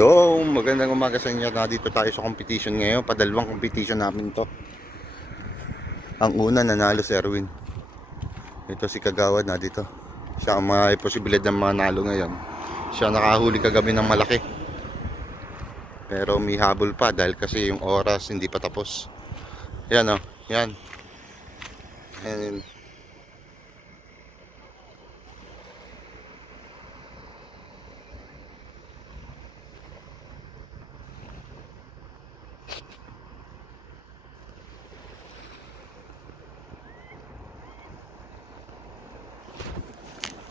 Yo, magandang umaga sa inyo. Dito tayo sa competition ngayon. Padalawang competition namin to. Ang una nanalo si Erwin. Ito si Kagawad na dito. Siya ang may posibilidad na manalo ngayon. Siya nakahuli kagabi ng malaki. Pero may habol pa dahil kasi yung oras hindi pa tapos. Yan o, yan. And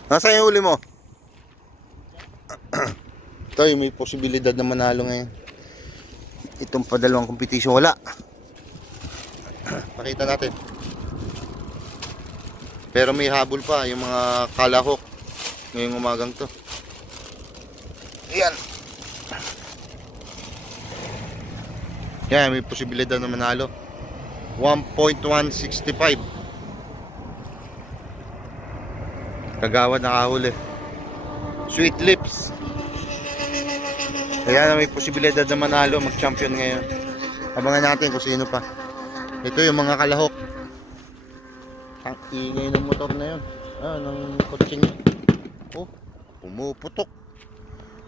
nasaan yung huli mo? Ito yung may posibilidad na manalo ngayon. Itong padalawang competition wala. Pakita natin. Pero may habol pa yung mga kalahok ngayong umagang to. Ayan. Yan, may posibilidad na manalo. 1.165. Kagawad nakahuli. Sweet Lips. Kaya may posibilidad na manalo, mag-champion ngayon. Abangan natin kung sino pa. Ito yung mga kalahok. Ang ingay ng motor na yun. Ng kotseng yun. Oh, pumuputok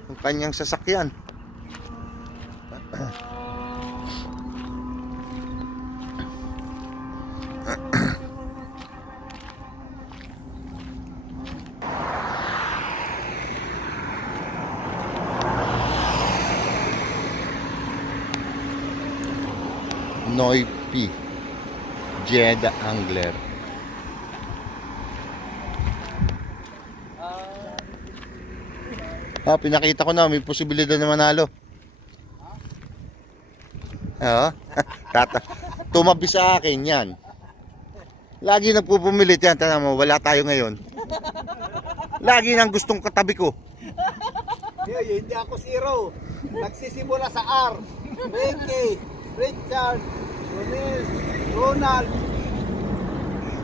ang kanyang sasakyan. Noy P. Jeddah Angler. Pinakita ko na may posibilidad na manalo. Tumabi sa akin yan. Lagi nagpupumilit yan. Tama mo, wala tayo ngayon. Lagi nang gustong katabi ko. Hindi ako zero. Nagsisimula sa R. Ricky, Richard, Ronel, Ronald.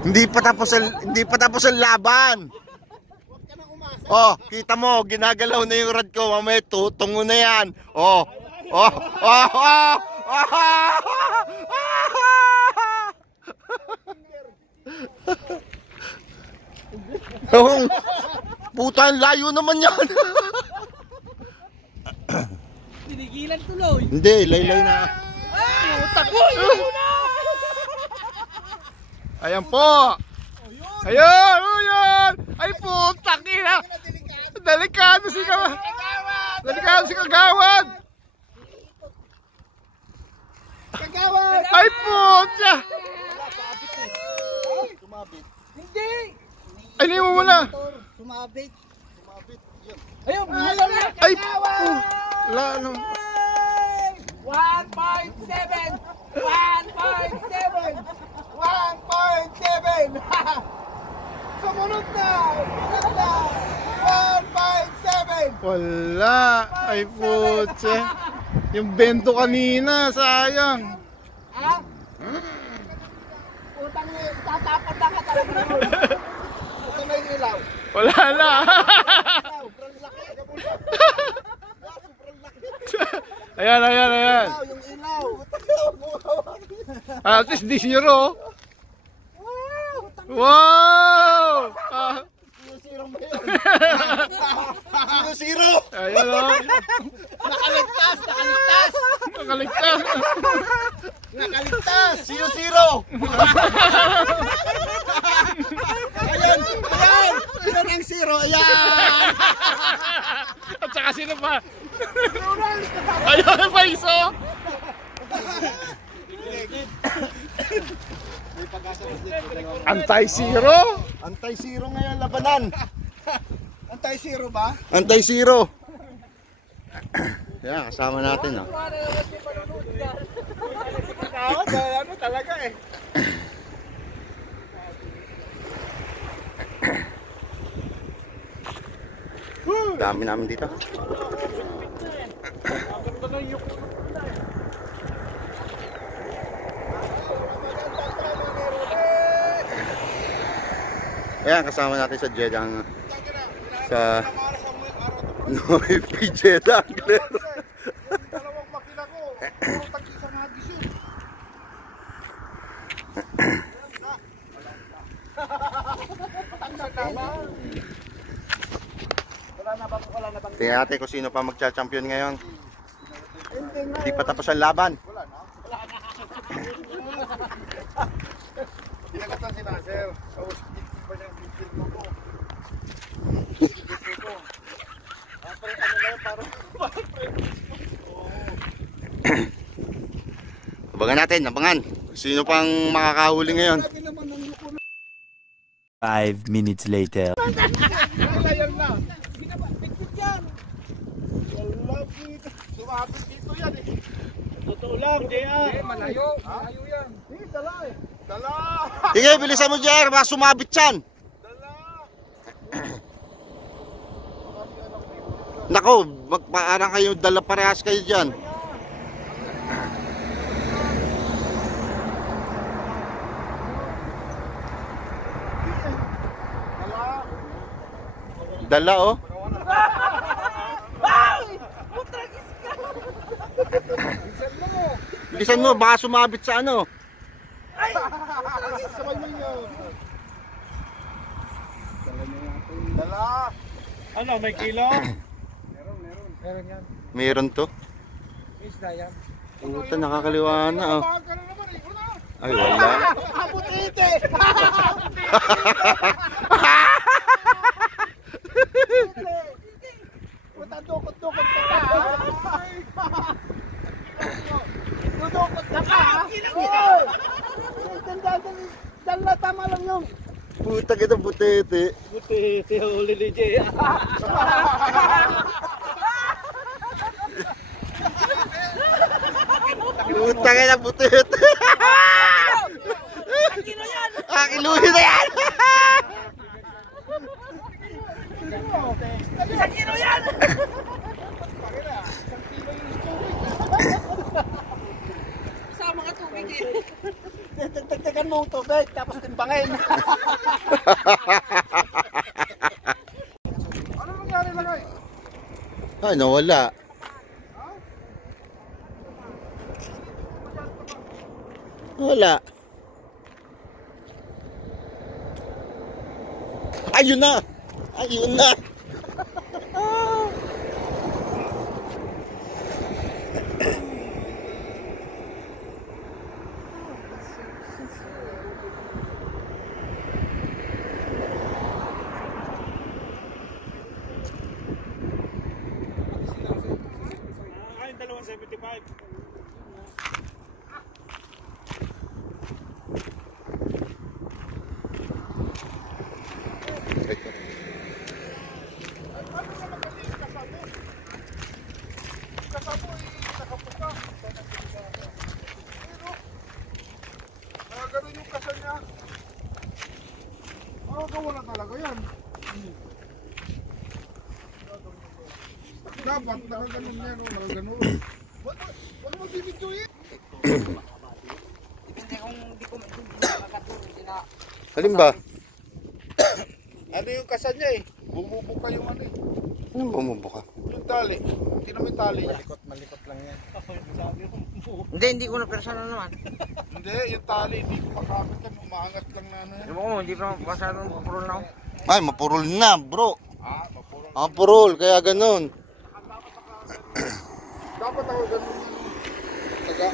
Hindi pa tapos ang laban. Oh, kita mo, ginagalaw na yung rad ko. Mamaya tungo na yan. Oh. Puta, layo naman yan. Pinigilan tuloy. Hindi, laylay na. Puta ko, yun na. Ayan po. Ayan. Ay puta kina. Delikado si Kagawad. Kagawad! Ay puta. Sumabit. Hindi. Ay hindi mo muna. Sumabit. Ayun, Ay lalo. 1.7. 1.7. 1.7! Sumunod na! 1.7! Wala. Ay puta. Yung bento kanina, sayang. Ha? Putang niya, tatapad na ka talaga. Gusto na yung ilaw? Wala na. Sobrang laki. Ayan. Yung ilaw. At least di zero. Wow! Zero! Ayan o. Nakaligtas! Zero! Ayan! Ayan ang zero! Ayan! At saka sino pa? Ayan pa iso. Anti-zero? Anti-zero ngayon labanan. Anti-zero ba? Anti-zero. Yan, kasama natin. Ano talaga eh. Dami namin dito. Ayan, kasama natin sa Jeddah sa Noy P. Jeddah Angler. Tingnan natin kung sino pa magcha-champion ngayon. Hindi pa tapos ang laban. Pinagatan si Nasser. Tapos hindi pa niya bigil mo ko. Ano na yun, parang Abangan natin, abangan. Sino pang makakahuli ngayon? 5 minutes later. yan na. Bigkot yan. Wala dito. Sumabit dito yan eh. Totoo lang, JR. Malayo. Malayo yan. Dala eh. Dala. Sige, bilisan mo, JR. Baka sumabit yan. Dala. Nako, magpaarang kayo, dala parehas kayo dyan. Dala, oh. Bilisan mo, baka sumabit sa ano. Sabay mo yun. Dala. Ano, may kilo? Meron yan. Meron to. Isda yan. Puta, nakakaliwa na, oh. Baka na naman eh. Wala. Ay, wala. Abutite. Puta, dukot-dukot ka pa. Dudukot ka pa. Dala, tama lang yun. Puta kita, butete. Buti, huli ni JR. Puta kita, butete. Kilo yan. Kiluhin na yan. Isang kilo yan. Isama ka tubig eh. Dagdagan mo ang tubig, tapos timbangin. Ano nangyari lagay? Ay, nawala. Wala. Ayun na. Ayun na. Ay, 275. Ganun yung kasal niya. Makakawala talaga yan. Dapat nakaganon yan, nakaganon. Wala magbibidyo eh. Hindi ko makakatulog. Hindi na. Alin ba? Ano yung kasal niya eh? Bumubuka yung ano eh. Anong bumubuka? Yung tali. Hindi naman yung tali niya. Malikot lang yan. Hindi ko na personal naman. Hindi, yung tali. Hindi ko makakit yan. Umaangat lang na ano yan. Ewan ko, hindi pa masyadong puro na ako. Ay, mapurol na, bro. Mapurang. Purol, kaya ganun. Dapat ako ganun yan. Taga.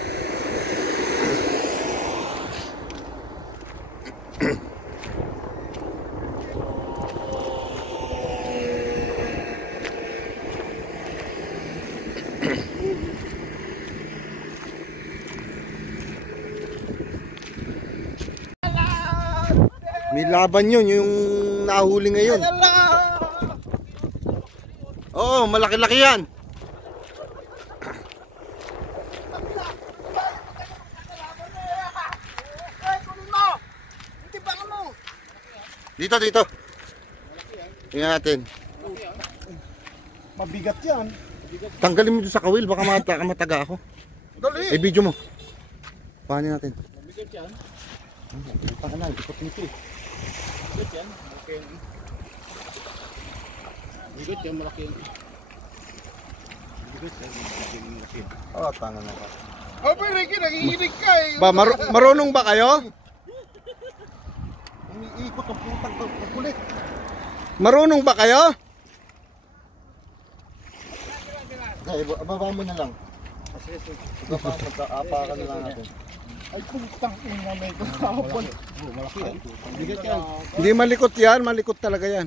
May laban yun, yung nahuli ngayon. Oo, malaki-laki yan. Dito, dito. Tingnan natin. Mabigat yan. Tanggalin mo doon sa kawil, baka mataga ako. Dali. Video mo. Paano natin? Mabigat yan. Taka na, ikot nito eh. Mabigat yan. Okay. Mabigat yan, malaki yan. Mabigat yan, malaki yan. Oo, tanga na ka. Oh, pero Ricky, nanginginig ka eh. Ba, marunong ba kayo? Ikot ang putang kulit. Marunong ba kayo? Okay, baba mo na lang. Baba mo, aapakan na lang natin. Ay, putang ina may kahapon. Bigat yan. Hindi malikot yan, malikot talaga yan.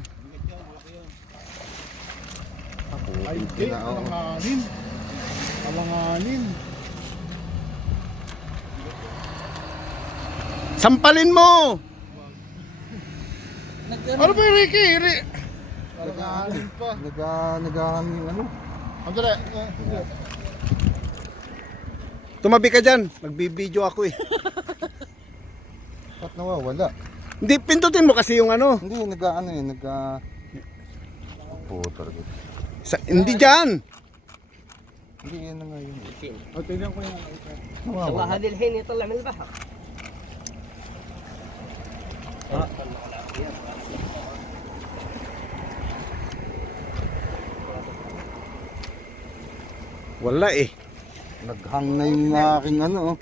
Ay, hindi. Alanganin. Alanganin. Sampalin mo! Ano ba yung Ricky? Alanganin pa. Nagahangin ano? Andale. Tumabi ka dyan, nagbibideo ako eh. Ba't nawawala? Hindi, pindutin mo kasi yung ano. Hindi, putar ko. Hindi dyan! Hindi, yan na nga yun. O, tignan ko yan. Nawawala. هذه الحين يطلع من البحر. Wala eh. Naghang na yung aking ano oh.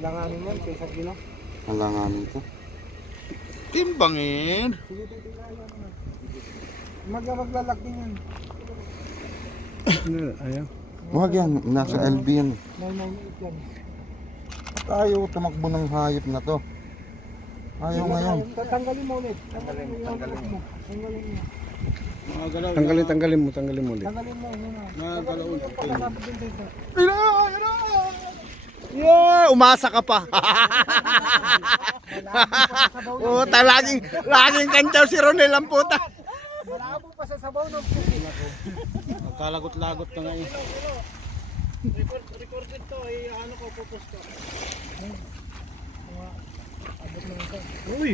Alanganin yan, Cesar Gino. Alanganin to. Timbangin. Maglalak din yan. Ayaw. Huwag yan, nasa LB yan. 998 yan. At ayaw tumakbo ng hayop na to. Ayaw ngayon. Tanggalin mo ulit. Tanggalin mo. Tanggalin mo. Tanggalin mo ulit. Tanggalin mo. Nagalaw. Yeah, umasa ka pa. Oh, laging kantyaw si Ronel ang puta. Malabo pa sa sabaw ng puti. Kalagot-lagot na nga eh. Recorded to, ano ko, popost ko.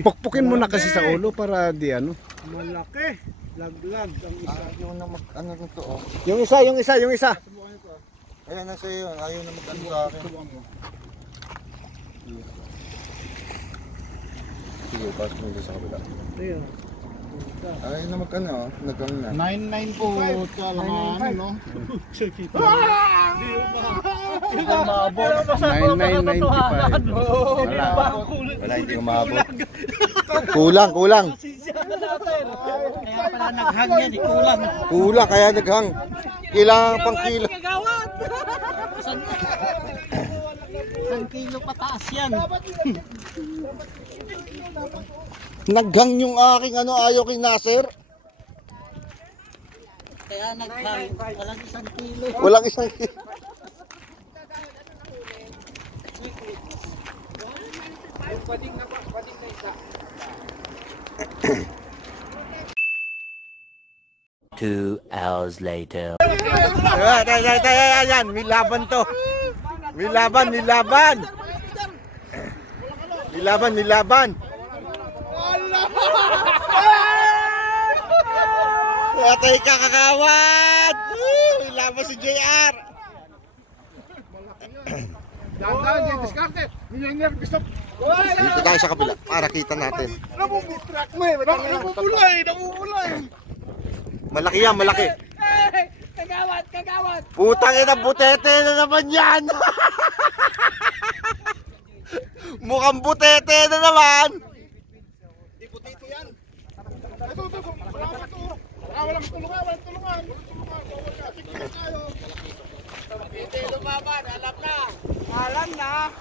Pukpukin mo na kasi sa ulo para di ano. Malaki. Laglag ang isa. Ayaw na mag ano nito oh. Yung isa. Ayan na sa'yo, ayaw na mag ano sa akin. Sige, pass mo sa kabila. Ayun. Ayaw na mag ano oh, nagang na. 99 po. Alanganin, no? Hindi 9995. Wala, hindi umabot. Kulang. Kaya pala naghang yan, kulang. Kulang, kaya naghang. Kailangan pang kilo. Isang kilo pataas yan. Naghang yung aking ano, ayaw kay Nasir. Kaya naghang, walang isang kilo. Walang isang kilo. Two hours later. Ayan, may laban to. May laban. Patay ka kakawad. May laban si JR. Dahan-dahan, diskarte. Millionaire gusto. Dito tayo sa kabila para kita natin. Namumulay. Malaki yan, malaki. Kagawad! Putang ina, butete na naman yan. Mukhang butete na naman. Walang tulungan. Hindi lumaban, alam na.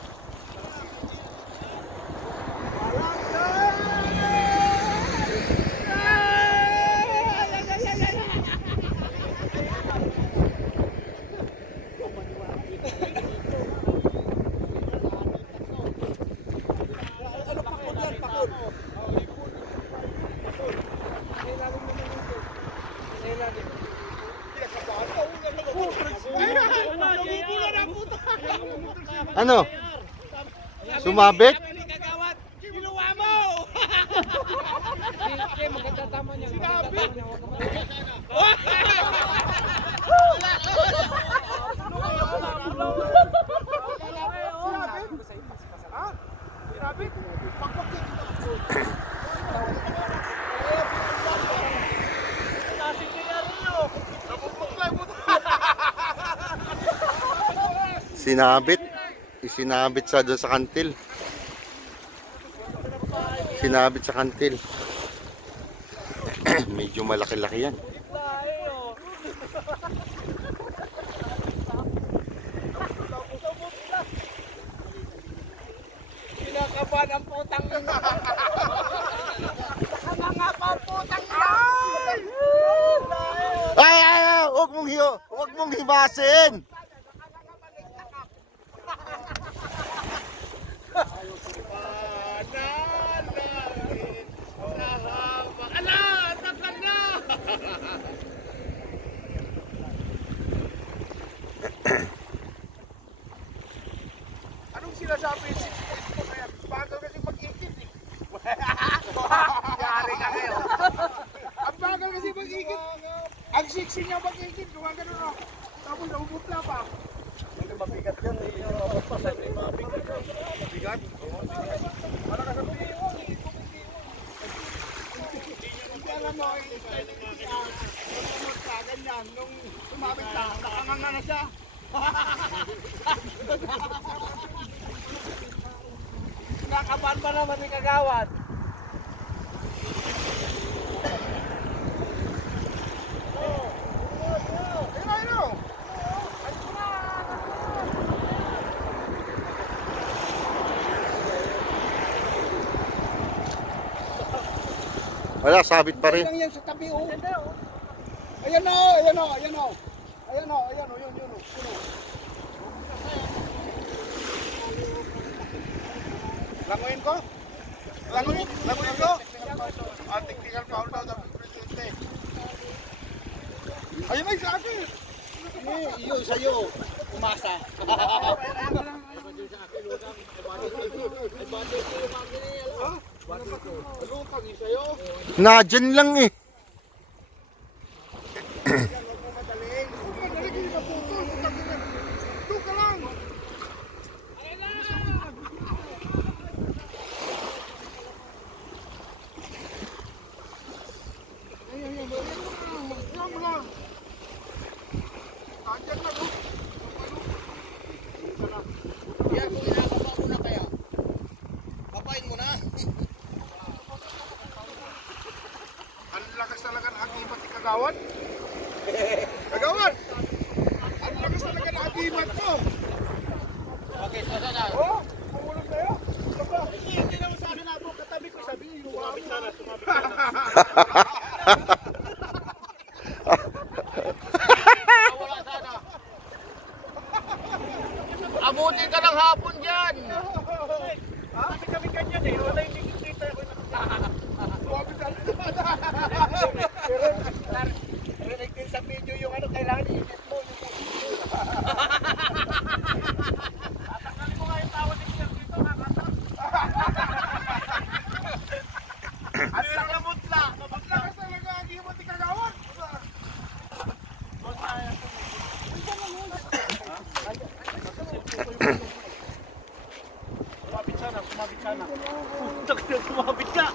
Ano? Sumabit? Kagawad, kinuha mo! Maganda tama niya. Sinabi! Isinabit siya doon sa kantil. sinabit sa kantil. Medyo malaki-laki yan. Kinakabahan ang putang ina. Mga putang ina. Ay! Huwag mong hibasin! Anong sinasabi? Bagal kasi mag-ikit eh. Yari ka kayo. Ang bagal kasi mag-ikit. Ang siksi niya mag-ikit. Gumagano na. Tapos namumutla pa. Mabigat yan eh. Mabigat? Para ka sa piyo. Hindi alam mo ganyan. Nung sumabit na, nakanganga na siya. Kinakabahan pa naman ni Kagawad. Wala, sabit pa rin. Lang yan sa tabi oh. Ayan o, ayan o, ayan o. Ayan o, ayan o, yun o. Languin ko? Languin ko? Technical foul daw ng presidente. Ayun ay sa akin. Iyo sa'yo. Umasa. Lutang yung sa'yo. Nadyan lang eh. Madaling. Madaling yung naputol. Doon ka lang. Magkira mo lang. Andyan na. Yan, kung inakapa mo na kaya. Papain mo na. Ang lakas talaga ng agimat ni Kagawad. Kagawad! Ang lakas talaga ng agimat ko. Okay, sana. Oh, pumulog sa'yo. Hindi naman sa akin ako. Katabi ko sabi niyo. Sumabit sana. Wala sana. Abutin ka ng hapon dyan. Kami ganyan eh. Wala yung kita ko Sumabit sana. Rinig din sa video yung ano, kailangan i-edit mo. Tatangalin mo nga yung tawad ni Kiyak dito, kakata. Ang lakas talaga ang agimat ni Kagawad. Sumabit sana, sumabit sana. Sumabit ka.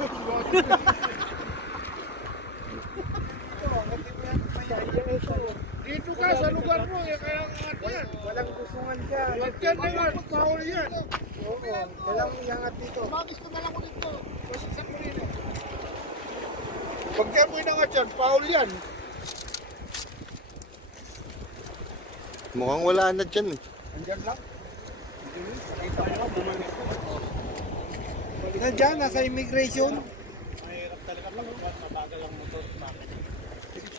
Dito ka sa lugar mo. Kaya angat yan. Walang gusungan ka. Angat yan na yan. Pagkahuli yan. Oo, kailangan iangat dito. Magis ko na lang ulit to. Kasi sa kunin eh. Pagka mo inangat yan, paul yan. Mukhang wala na dyan eh. Andyan lang. Nandiyan, nasa immigration.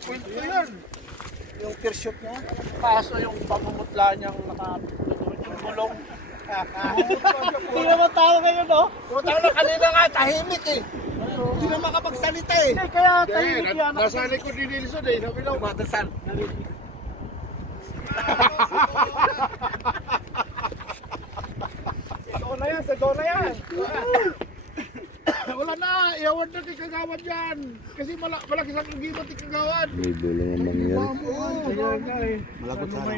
Point ko yan. Yung tear shoot niya. Kaso yung pamumutla niyang nakatulog yung gulong. Hindi naman tao ngayon, no? Putang na kanina nga, tahimik eh. Hindi na makapagsalita eh. Hindi, kaya tahimik yan. Nasa likod ni Nilsson eh. Sabi lang, matasan. Siguro na yan. Wala na, iawad na kay Kagawad yan. Kasi malaki sa kagimat ni Kagawad. May bulang naman yan. Ayan nga eh. Malagot sana.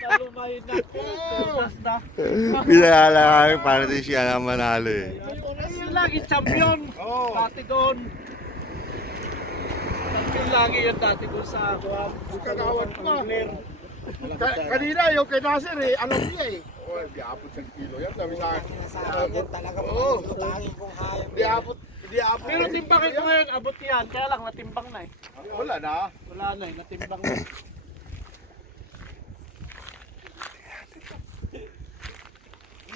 Talumayin na. Pinalala kami para din siya na manalo eh. Lagi champion. Dati doon. Champion lagi yun dati doon sa Kagawad pa. Kanina yung kay Nasir eh, alam niya eh. Oh, di abot sa kilo yan. Sabi sa akin. Talaga Oo. tanging kong hayop. Di abot. Pero timbangin ko ngayon, abot yan. Kaya lang, natimbang na eh. Wala na. Wala na eh, natimbang na.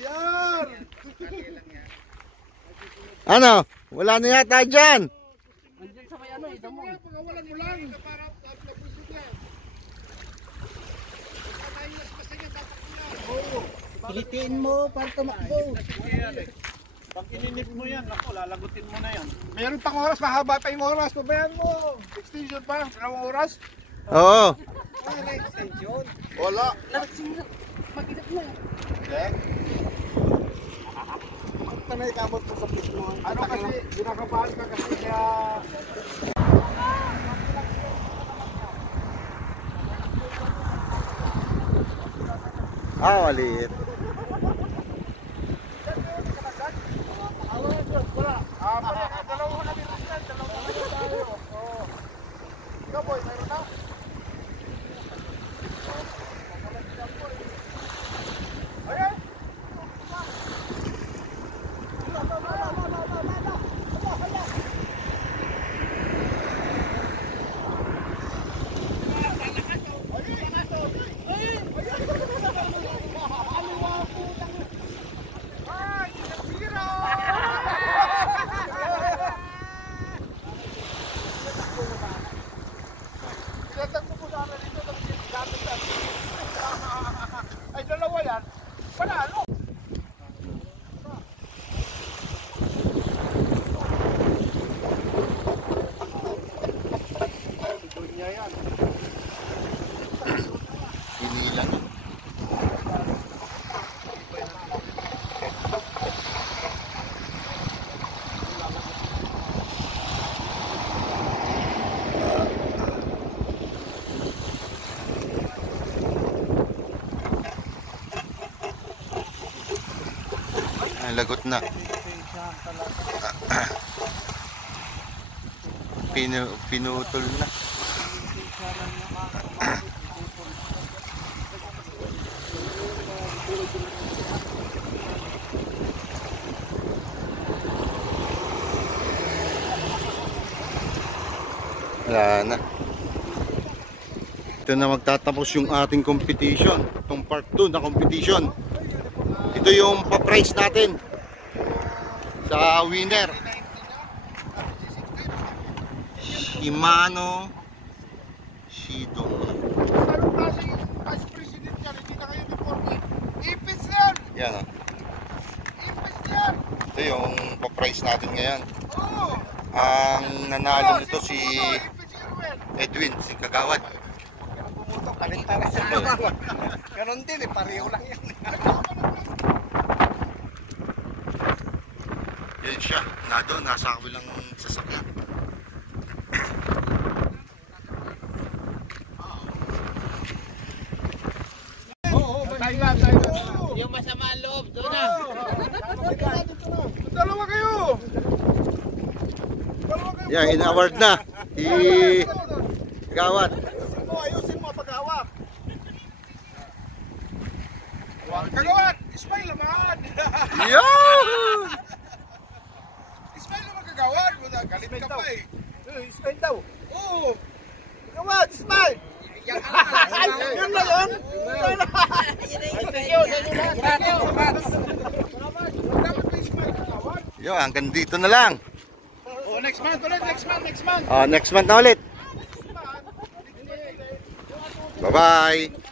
Yan! Ano? Wala na yata dyan. Nandiyan sa may ano eh, damo. Pagawalan mo lang. Para pusod yan. Pilitiin mo para tumakbo. Pag ininip mo yan, ako, lalagutin mo na yan. Meron pang oras, mahaba pa yung oras. Pabayan mo. Extension pa, 2 oras. Oo. Extension. Wala. Mag-inap na. Okay. Tanay kamot mo sa pit mo. Ano kasi, ginakabahan ka kasi kaya... Maliit. Dalawa na dito dyan, dalawa na tayo. Ikaw boy, mayroon na? Ayan! Ay, dalawa yan. Panalo. Inilan. Ang lagot na. Pinutol na. Wala na. Ito na magtatapos yung ating competition. Itong part 2 na competition. Ito yung pa-prize natin sa winner. Shimano Shidong. Anong klaseng vice president yan? Hindi na kayo deported. Ipis yan! Yan o. Ipis yan! Ito yung pa-prize natin ngayon. Oo! Ang nanalo nito si Ipis Irwin! Edwin, si Kagawad. Pumutok, kalit-talit sa ganon din eh, pareho lang yan. Yan siya. Nasa kabilang sasakyan. Yung masama loob, doon na. Dalawa kayo! Dalawa kayo! Yan, in-award na. Si Kagawad. Ayusin mo pag-awak. Kagawad! Ismail naman! Yun! Ismail naman kagawad! Galit ka pa eh! Ismail daw. Oo! Gawad, Ismail! Ay, yun na yun! Dapat may Ismail kagawad! Yun, hanggang dito na lang. Oh, next month ulit! Next month! Next month na ulit. Bye-bye.